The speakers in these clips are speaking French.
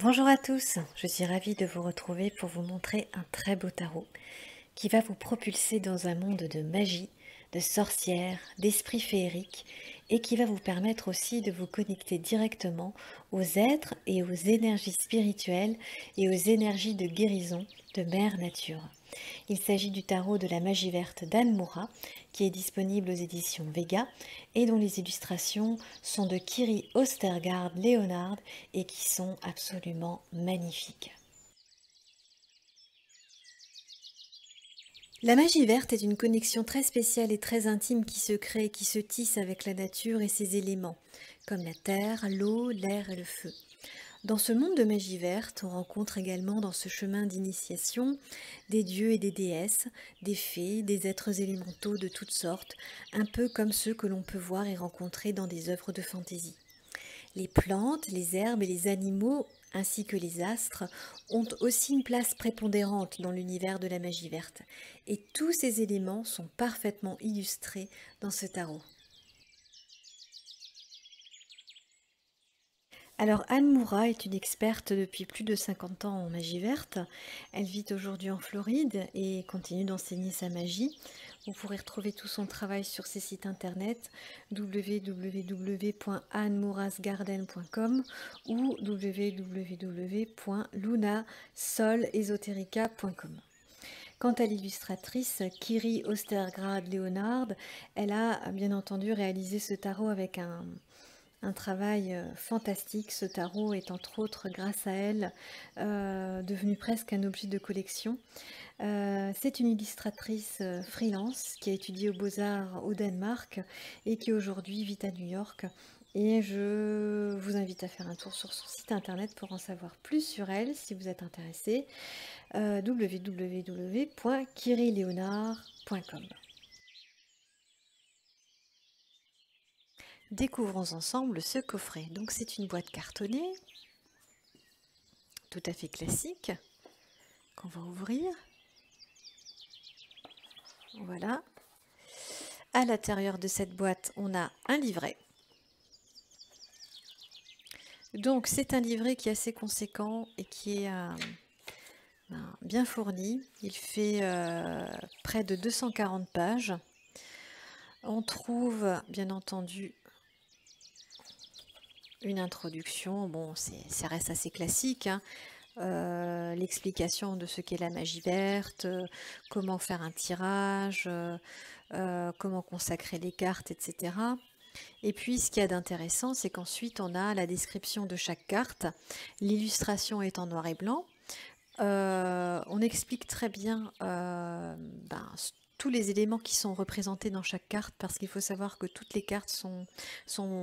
Bonjour à tous, je suis ravie de vous retrouver pour vous montrer un très beau tarot qui va vous propulser dans un monde de magie, de sorcières, d'esprits féeriques et qui va vous permettre aussi de vous connecter directement aux êtres et aux énergies spirituelles et aux énergies de guérison de Mère Nature. Il s'agit du tarot de la magie verte d'Anne Moura qui est disponible aux éditions Vega et dont les illustrations sont de Kiri Ostergaard Leonard et qui sont absolument magnifiques. La magie verte est une connexion très spéciale et très intime qui se crée et qui se tisse avec la nature et ses éléments, comme la terre, l'eau, l'air et le feu. Dans ce monde de magie verte, on rencontre également dans ce chemin d'initiation des dieux et des déesses, des fées, des êtres élémentaux de toutes sortes, un peu comme ceux que l'on peut voir et rencontrer dans des œuvres de fantaisie. Les plantes, les herbes et les animaux, ainsi que les astres, ont aussi une place prépondérante dans l'univers de la magie verte, et tous ces éléments sont parfaitement illustrés dans ce tarot. Alors Anne Moura est une experte depuis plus de 50 ans en magie verte. Elle vit aujourd'hui en Floride et continue d'enseigner sa magie. Vous pourrez retrouver tout son travail sur ses sites internet www.annemourasgarden.com ou www.lunasolesoterica.com. Quant à l'illustratrice Kiri Ostergrad Leonard, elle a bien entendu réalisé ce tarot avec un travail fantastique. Ce tarot est entre autres, grâce à elle, devenu presque un objet de collection. C'est une illustratrice freelance qui a étudié aux Beaux-Arts au Danemark et qui aujourd'hui vit à New York. Et je vous invite à faire un tour sur son site internet pour en savoir plus sur elle si vous êtes intéressé. www.kirileonard.com. Découvrons ensemble ce coffret. Donc c'est une boîte cartonnée, tout à fait classique, qu'on va ouvrir. Voilà. À l'intérieur de cette boîte, on a un livret. Donc c'est un livret qui est assez conséquent et qui est bien fourni. Il fait près de 240 pages. On trouve bien entendu une introduction. Bon, ça reste assez classique, hein. L'explication de ce qu'est la magie verte, comment faire un tirage, comment consacrer les cartes, etc. Et puis ce qu'il y a d'intéressant, c'est qu'ensuite on a la description de chaque carte. L'illustration est en noir et blanc. On explique très bien tous les éléments qui sont représentés dans chaque carte, parce qu'il faut savoir que toutes les cartes sont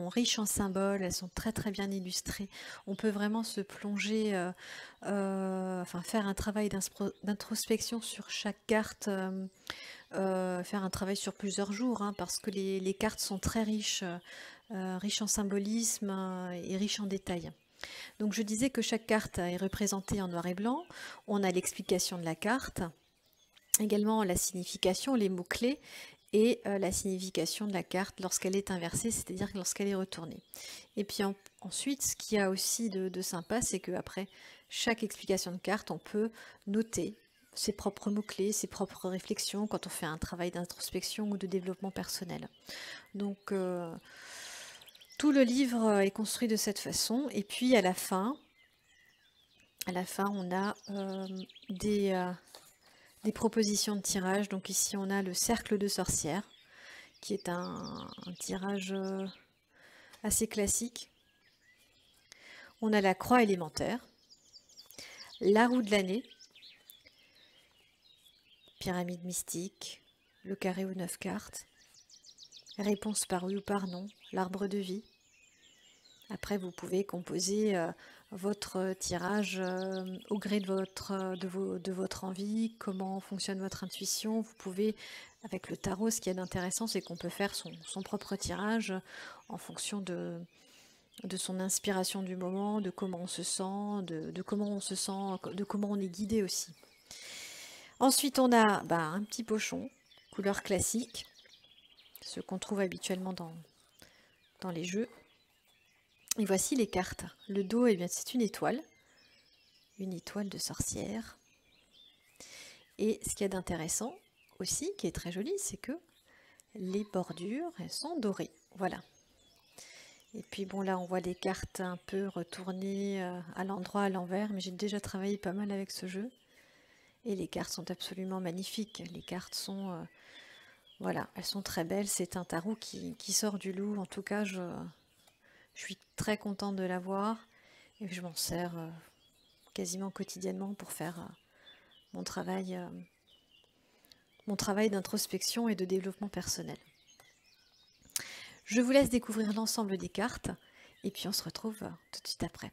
riches en symboles, elles sont très très bien illustrées. On peut vraiment se plonger, faire un travail d'introspection sur chaque carte, faire un travail sur plusieurs jours, hein, parce que les cartes sont très riches, riches en symbolisme et riches en détails. Donc je disais que chaque carte est représentée en noir et blanc. On a l'explication de la carte, également la signification, les mots-clés et la signification de la carte lorsqu'elle est inversée, c'est-à-dire lorsqu'elle est retournée. Et puis ensuite, ce qu'il y a aussi de sympa, c'est qu'après chaque explication de carte, on peut noter ses propres mots-clés, ses propres réflexions quand on fait un travail d'introspection ou de développement personnel. Donc tout le livre est construit de cette façon. Et puis à la fin, on a des propositions de tirage. Donc ici, on a le cercle de sorcières, qui est un tirage assez classique. On a la croix élémentaire, la roue de l'année, pyramide mystique, le carré aux 9 cartes, réponse par oui ou par non, l'arbre de vie. Après, vous pouvez composer votre tirage au gré de votre envie, comment fonctionne votre intuition. Vous pouvez, avec le tarot, ce qui est d'intéressant, c'est qu'on peut faire son propre tirage en fonction de son inspiration du moment, de comment on se sent, de comment on se sent, de comment on est guidé aussi. Ensuite, on a un petit pochon, couleur classique, ce qu'on trouve habituellement dans les jeux. Et voici les cartes. Le dos, eh bien, c'est une étoile. une étoile de sorcière. Et ce qu'il y a d'intéressant aussi, qui est très joli, c'est que les bordures, elles sont dorées. Voilà. Et puis bon, là on voit les cartes un peu retournées à l'endroit, à l'envers, mais j'ai déjà travaillé pas mal avec ce jeu. Et les cartes sont absolument magnifiques. Les cartes sont, voilà, elles sont très belles. C'est un tarot qui sort du lot. En tout cas, je suis très contente de l'avoir. Et je m'en sers quasiment quotidiennement pour faire mon travail d'introspection et de développement personnel. Je vous laisse découvrir l'ensemble des cartes et puis on se retrouve tout de suite après.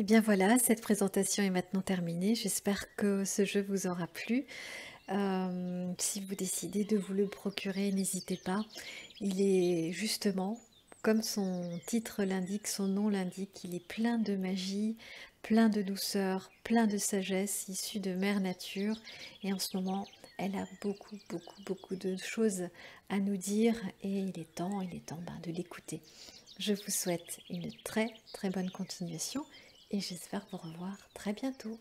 Et bien voilà, cette présentation est maintenant terminée. J'espère que ce jeu vous aura plu. Si vous décidez de vous le procurer, n'hésitez pas. Il est justement, comme son titre l'indique, son nom l'indique, il est plein de magie, plein de douceur, plein de sagesse issue de Mère Nature. Et en ce moment, elle a beaucoup, beaucoup, beaucoup de choses à nous dire et il est temps de l'écouter. Je vous souhaite une très, très bonne continuation et j'espère vous revoir très bientôt.